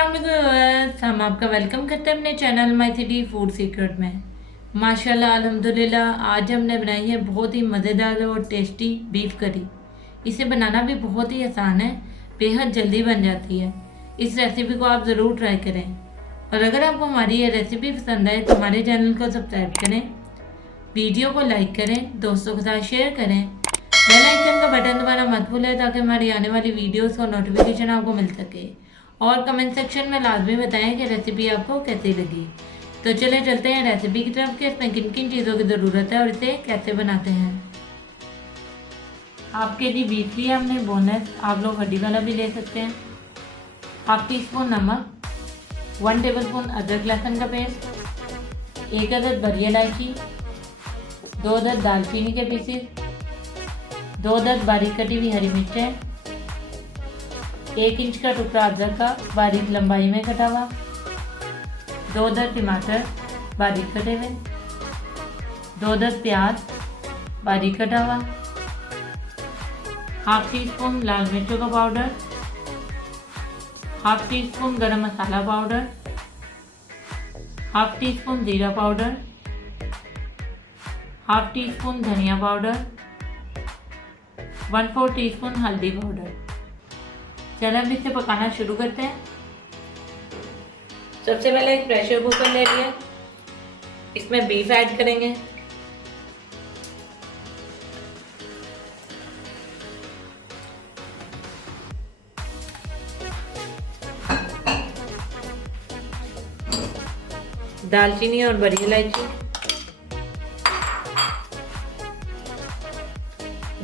अस्सलाम वालेकुम व्यूअर्स, हम आपका वेलकम करते हैं अपने channel my city food secret में। माशाल्लाह अल्हम्दुलिल्लाह आज हमने बनाई है बहुत ही मज़ेदार और टेस्टी बीफ करी। इसे बनाना भी बहुत ही आसान है, बेहद जल्दी बन जाती है। इस रेसिपी को आप ज़रूर ट्राई करें और अगर आपको हमारी ये रेसिपी पसंद आए तो हमारे चैनल को सब्सक्राइब करें, वीडियो को लाइक करें, दोस्तों के साथ शेयर करें, बेल आइकन का बटन दबाना मत भूलें ताकि हमारी आने वाली वीडियोस का नोटिफिकेशन आपको मिल सके। और कमेंट सेक्शन में लाजमी बताएं कि रेसिपी आपको कैसी लगी। तो चले चलते हैं रेसिपी की तरफ कि इसमें किन किन चीज़ों की ज़रूरत है और इसे कैसे बनाते हैं। हाफ के जी बीफ लिया हमने बोनलेस, आप लोग हड्डी वाला भी ले सकते हैं। हाफ टी स्पून नमक, 1 टेबलस्पून अदरक लहसुन का पेस्ट, 1 अदद बड़ी इलायची, 2 अदद दालचीनी के पीसेस, 2 अदद बारीक कटी हुई हरी मिर्चें, 1 इंच का टुकड़ा अदरक का बारीक लंबाई में कटा हुआ, 2 अदद टमाटर बारीक कटे हुए, 2 अदद प्याज बारीक कटा हुआ, हाफ टी स्पून लाल मिर्चों का पाउडर, हाफ टी स्पून गरम मसाला पाउडर, हाफ टी स्पून जीरा पाउडर, हाफ टी स्पून धनिया पाउडर, 1/4 टीस्पून हल्दी पाउडर। चलिए अब इसे पकाना शुरू करते हैं। सबसे पहले एक प्रेशर कुकर ले लिया, इसमें बीफ ऐड करेंगे। दालचीनी और बड़ी इलायची,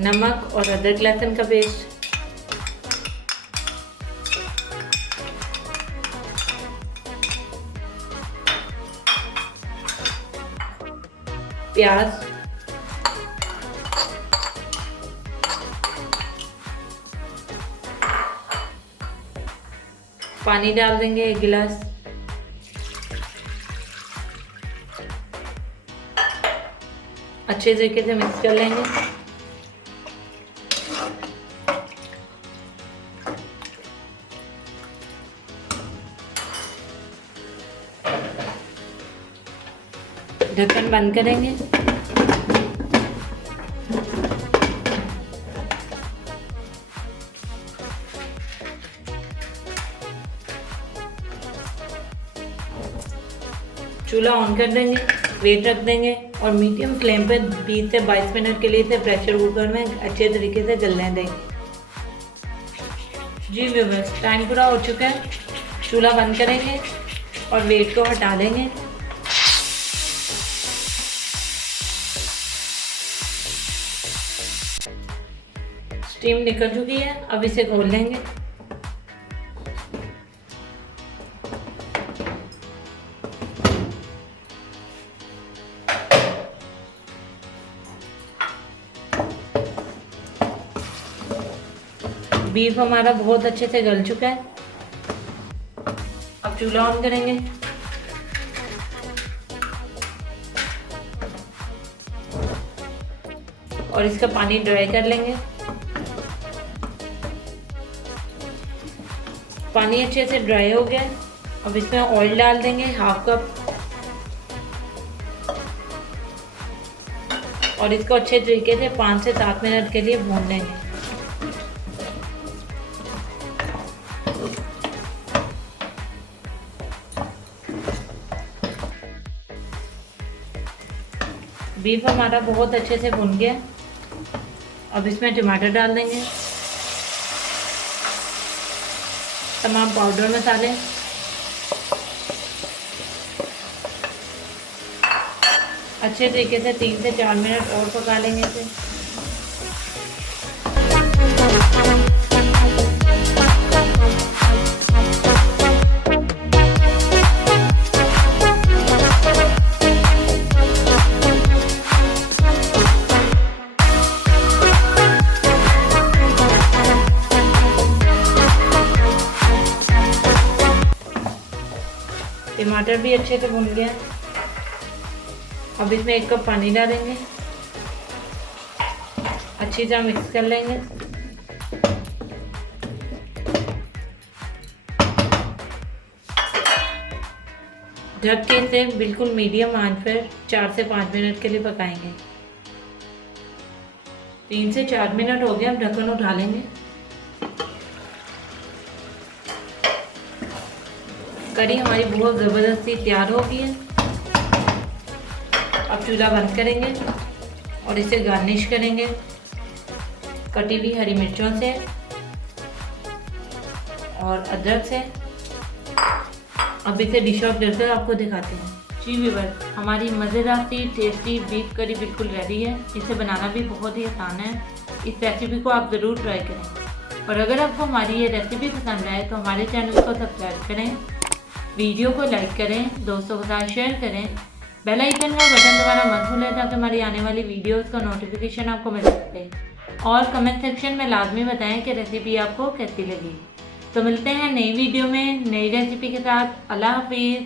नमक और अदरक लहसुन का पेस्ट, प्याज, पानी डाल देंगे 1 गिलास, अच्छे तरीके से मिक्स कर लेंगे। ढक्कन बंद करेंगे। चूल्हा ऑन कर देंगे, वेट रख देंगे और मीडियम फ्लेम पे 20 से 22 मिनट के लिए इसे प्रेशर कुकर में अच्छे तरीके से गलने देंगे। जी व्यूअर्स, टाइम पूरा हो चुका है। चूल्हा बंद करेंगे और वेट को हटा देंगे। स्टीम निकल चुकी है, अब इसे खोल लेंगे। बीफ हमारा बहुत अच्छे से गल चुका है। अब चूल्हा ऑन करेंगे। और इसका पानी ड्राई कर लेंगे। पानी अच्छे से ड्राई हो गया। अब इसमें ऑयल डाल देंगे 1/2 कप और इसको अच्छे तरीके से 5 से 7 मिनट के लिए भून लेंगे। बीफ हमारा बहुत अच्छे से भुन गया। अब इसमें टमाटर डाल देंगे, तमाम पाउडर मसाले, अच्छे तरीके से 3 से 4 मिनट और पका लेंगे इसे। टमाटर भी अच्छे से भुन गया। अब इसमें 1 कप पानी डालेंगे, अच्छी तरह मिक्स कर लेंगे। ढक के इसे बिल्कुल मीडियम आंच पर 4 से 5 मिनट के लिए पकाएंगे। 3 से 4 मिनट हो गए, अब ढक्कन उठा लेंगे। करी हमारी बहुत ज़बरदस्ती तैयार हो गई है। अब चूल्हा बंद करेंगे और इसे गार्निश करेंगे कटी हुई हरी मिर्चों से और अदरक से। अब इसे डिश आउट करके आपको दिखाते हैं। जी व्यूअर्स, हमारी मज़ेदार सी टेस्टी बीफ करी बिल्कुल रेडी है। इसे बनाना भी बहुत ही आसान है। इस रेसिपी को आप ज़रूर ट्राई करें और अगर आपको हमारी ये रेसिपी पसंद आए तो हमारे चैनल को सब्सक्राइब करें, वीडियो को लाइक करें, दोस्तों के साथ शेयर करें, बेल आइकन का बटन दबाना मत भूलें ताकि हमारी आने वाली वीडियोज़ का नोटिफिकेशन आपको मिल सके। और कमेंट सेक्शन में लाजमी बताएं कि रेसिपी आपको कैसी लगी। तो मिलते हैं नई वीडियो में नई रेसिपी के साथ। अल्लाह हाफिज़।